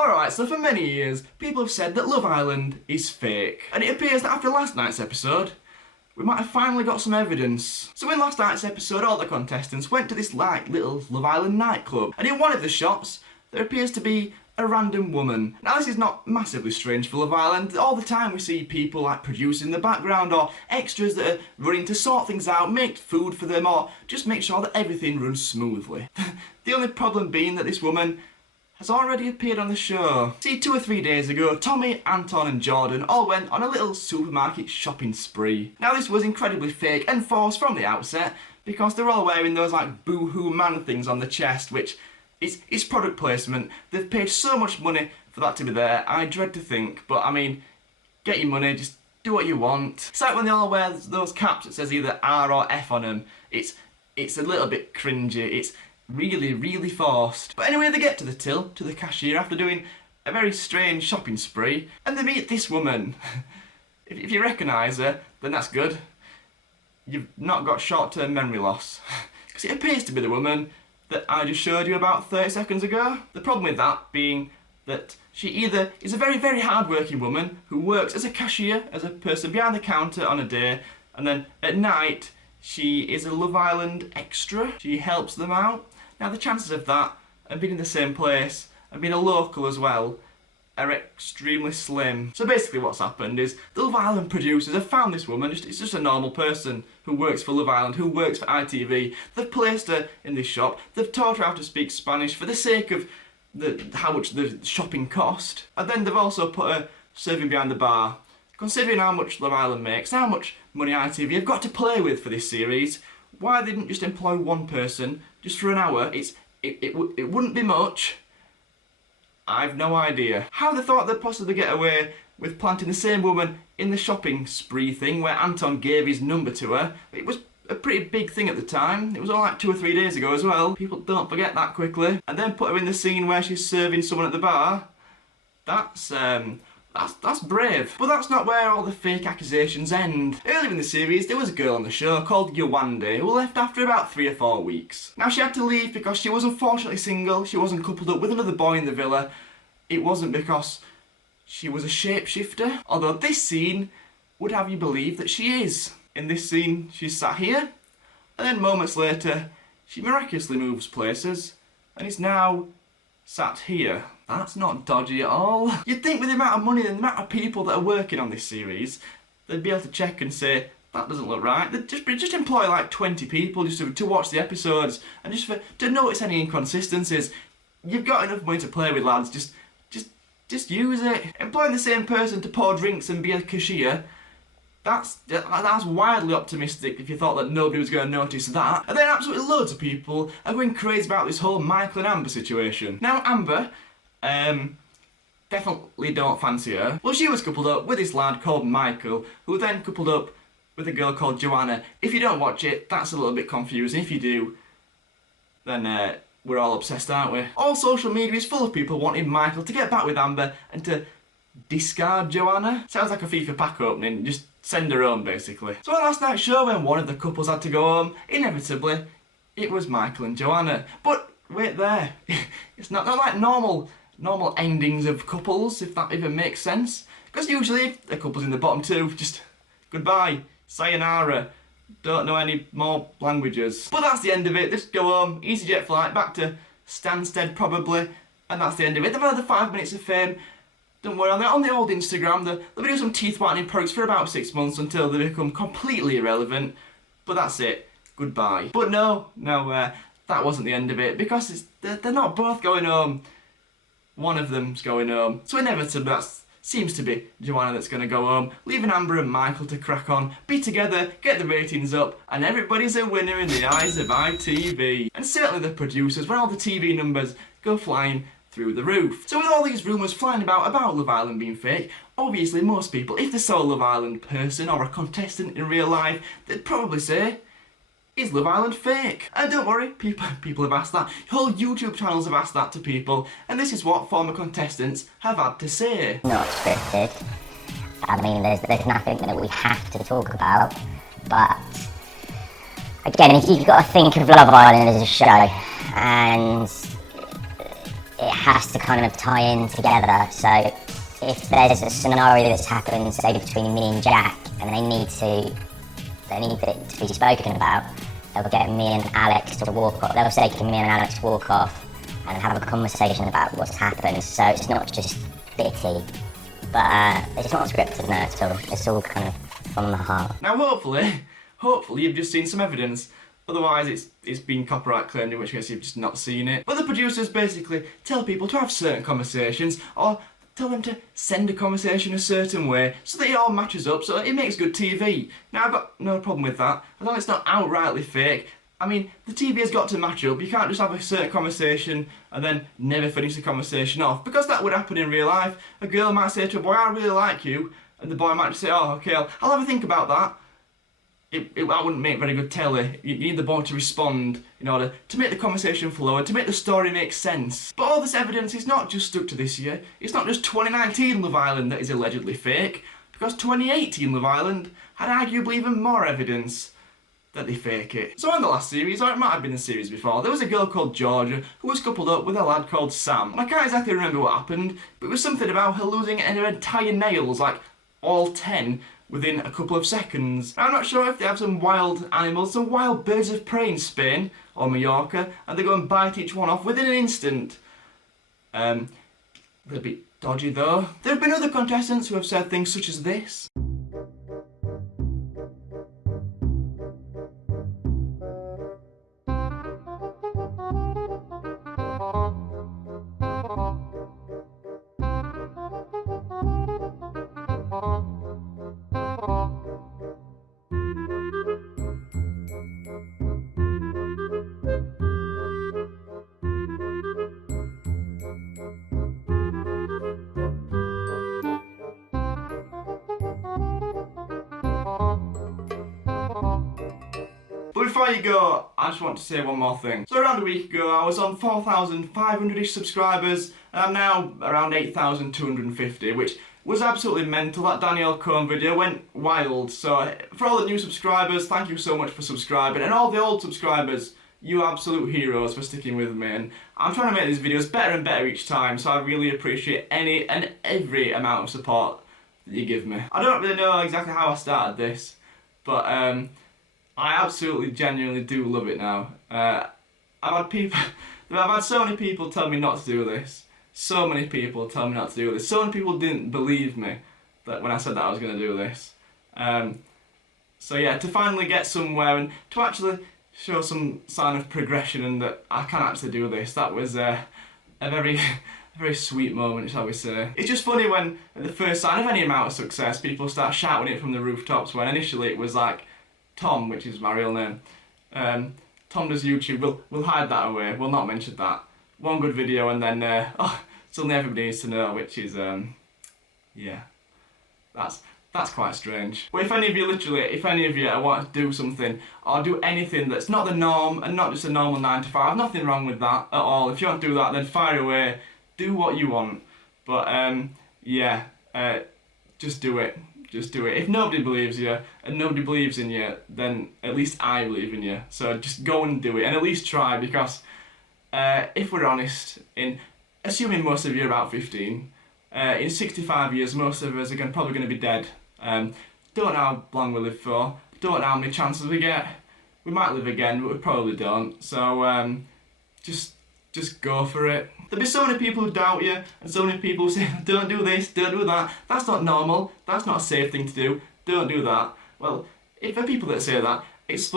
Alright, so for many years, people have said that Love Island is fake. And it appears that after last night's episode, we might have finally got some evidence. So in last night's episode, all the contestants went to this little Love Island nightclub. And in one of the shots, there appears to be a random woman. Now this is not massively strange for Love Island. All the time we see people like producing in the background or extras that are running to sort things out, make food for them, or just make sure that everything runs smoothly. The only problem being that this woman has already appeared on the show. See, 2 or 3 days ago, Tommy, Anton and Jordan all went on a little supermarket shopping spree. Now this was incredibly fake and forced from the outset because they're all wearing those like boo-hoo man things on the chest, which is product placement. They've paid so much money for that to be there, I dread to think, but I mean, get your money, just do what you want. It's like when they all wear those caps that says either R or F on them. It's a little bit cringy, it's really forced. But anyway, they get to the till, to the cashier, after doing a very strange shopping spree, and they meet this woman. If you recognise her, then that's good. You've not got short-term memory loss. Because it appears to be the woman that I just showed you about 30 seconds ago. The problem with that being that she either is a very hard-working woman who works as a cashier, as a person behind the counter on a day, and then at night she is a Love Island extra. She helps them out. Now the chances of that, and being in the same place, and being a local as well, are extremely slim. So basically what's happened is the Love Island producers have found this woman, it's just a normal person who works for Love Island, who works for ITV. They've placed her in this shop, they've taught her how to speak Spanish for the sake of how much the shopping cost, and then they've also put her serving behind the bar. Considering how much Love Island makes, how much money ITV have got to play with for this series, why they didn't just employ one person just for an hour, it wouldn't be much. I've no idea. How they thought they'd possibly get away with planting the same woman in the shopping spree thing where Anton gave his number to her. It was a pretty big thing at the time. It was all like 2 or 3 days ago as well. People don't forget that quickly. And then put her in the scene where she's serving someone at the bar. That's brave. But that's not where all the fake accusations end. Earlier in the series, there was a girl on the show called Wadey who left after about 3 or 4 weeks. Now she had to leave because she was unfortunately single, she wasn't coupled up with another boy in the villa. It wasn't because she was a shapeshifter, although this scene would have you believe that she is. In this scene, she's sat here, and then moments later, she miraculously moves places, and is now sat here. That's not dodgy at all. You'd think with the amount of money and the amount of people that are working on this series, they'd be able to check and say, that doesn't look right. They'd just employ like 20 people just to watch the episodes and just to notice any inconsistencies. You've got enough money to play with, lads, just use it. Employing the same person to pour drinks and be a cashier, that's wildly optimistic if you thought that nobody was going to notice that. And then absolutely loads of people are going crazy about this whole Michael and Amber situation. Now Amber, definitely don't fancy her. Well, she was coupled up with this lad called Michael, who then coupled up with a girl called Joanna. If you don't watch it, that's a little bit confusing. If you do, then we're all obsessed, aren't we? All social media is full of people wanting Michael to get back with Amber and to discard Joanna. Sounds like a FIFA pack opening, just send her home basically. So on last night's show, when one of the couples had to go home, inevitably it was Michael and Joanna. But wait there, it's not like normal endings of couples, if that even makes sense. Because usually if a couple's in the bottom two, just goodbye, sayonara, don't know any more languages. But that's the end of it. Just go home, EasyJet flight back to Stansted probably, and that's the end of it. They've had the 5 minutes of fame. Don't worry, on the old Instagram, they'll be doing some teeth whitening products for about 6 months until they become completely irrelevant. But that's it. Goodbye. But no, that wasn't the end of it, because they're not both going home. One of them's going home. So inevitably that seems to be Joanna that's going to go home, leaving Amber and Michael to crack on, be together, get the ratings up, and everybody's a winner in the eyes of ITV. And certainly the producers, when all the TV numbers go flying through the roof. So with all these rumours flying about Love Island being fake, obviously most people, if they saw a Love Island person or a contestant in real life, they'd probably say, is Love Island fake? And don't worry, people have asked that. Whole YouTube channels have asked that to people, and this is what former contestants have had to say. Not scripted. I mean, there's nothing that we have to talk about, but again, if you've got to think of Love Island as a show, and it has to kind of tie in together. So if there's a scenario that's happened, say between me and Jack, and they need it to be spoken about, they'll get me and Alex to walk off. They'll say to me and Alex to walk off and have a conversation about what's happened. So it's not just bitty, but it's not scripted, no, at all. It's all kind of from the heart. Now hopefully you've just seen some evidence. Otherwise it's been copyright claimed, in which case you've just not seen it. But the producers basically tell people to have certain conversations, or tell them to send a conversation a certain way so that it all matches up, so it makes good TV. Now I've got no problem with that, as long as it's not outrightly fake. I mean, the TV has got to match up. You can't just have a certain conversation and then never finish the conversation off, because that would happen in real life. A girl might say to a boy, I really like you, and the boy might just say, oh okay, I'll have a think about that. That wouldn't make very good telly. You need the boy to respond in order to make the conversation flow and to make the story make sense. But all this evidence is not just stuck to this year. It's not just 2019 Love Island that is allegedly fake, because 2018 Love Island had arguably even more evidence that they fake it. So on the last series, or it might have been the series before, there was a girl called Georgia who was coupled up with a lad called Sam. And I can't exactly remember what happened, but it was something about her losing her entire nails, like all 10, within a couple of seconds. Now, I'm not sure if they have some wild animals, some wild birds of prey in Spain or Mallorca, and they go and bite each one off within an instant. They're a bit dodgy though. There have been other contestants who have said things such as this. But before you go, I just want to say one more thing. So around a week ago, I was on 4,500-ish subscribers, and I'm now around 8,250, which was absolutely mental. That Danielle Cohn video went wild. So for all the new subscribers, thank you so much for subscribing, and all the old subscribers, you absolute heroes for sticking with me. And I'm trying to make these videos better and better each time, so I really appreciate any and every amount of support that you give me. I don't really know exactly how I started this, but I absolutely genuinely do love it now. I've had so many people tell me not to do this. So many people tell me not to do this. So many people didn't believe me that when I said that I was going to do this. So yeah, to finally get somewhere and to actually show some sign of progression and that I can actually do this, that was a very very sweet moment, shall we say. It's just funny when at the first sign of any amount of success, people start shouting it from the rooftops, when initially it was like, Tom, which is my real name, Tom does YouTube, we'll hide that away, we'll not mention that. One good video and then, suddenly everybody needs to know, which is, yeah, that's quite strange. But if any of you want to do something, or do anything that's not the norm, and not just a normal 9 to 5, nothing wrong with that at all. If you want to do that, then fire away, do what you want. But, yeah, just do it. Just do it. If nobody believes you, and nobody believes in you, then at least I believe in you. So just go and do it, and at least try, because if we're honest, assuming most of you are about 15, in 65 years most of us are probably going to be dead. Don't know how long we live for, don't know how many chances we get. We might live again, but we probably don't. So just go for it. There'll be so many people who doubt you, and so many people who say, don't do this, don't do that, that's not normal, that's not a safe thing to do, don't do that. Well, if there are people that say that, just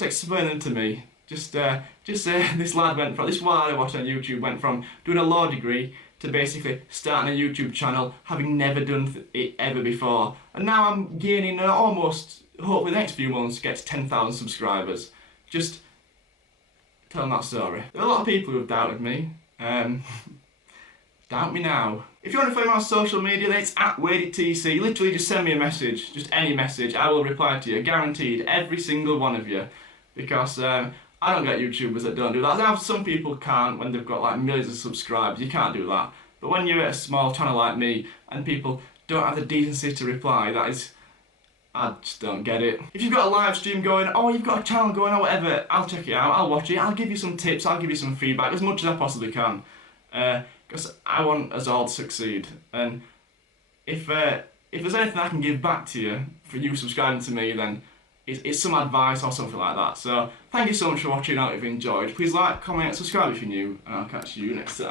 explain them to me. Just say this lad this lad I watched on YouTube went from doing a law degree to basically starting a YouTube channel, having never done it ever before. And now I'm gaining almost, hopefully the next few months, get to 10,000 subscribers. Just tell them that story. There are a lot of people who have doubted me. Doubt me now. If you want to follow me on social media, then it's at WadeyTC. Literally just send me a message, just any message, I will reply to you, guaranteed, every single one of you. Because I don't get YouTubers that don't do that. Now some people can't when they've got like millions of subscribers, you can't do that. But when you're at a small channel like me and people don't have the decency to reply, I just don't get it. If you've got a live stream going, or you've got a channel going or whatever, I'll check it out, I'll watch it, I'll give you some tips, I'll give you some feedback as much as I possibly can. because I want us all to succeed. And if there's anything I can give back to you for you subscribing to me, then it's some advice or something like that. So thank you so much for watching. I hope you've enjoyed. Please like, comment, subscribe if you're new, and I'll catch you next time.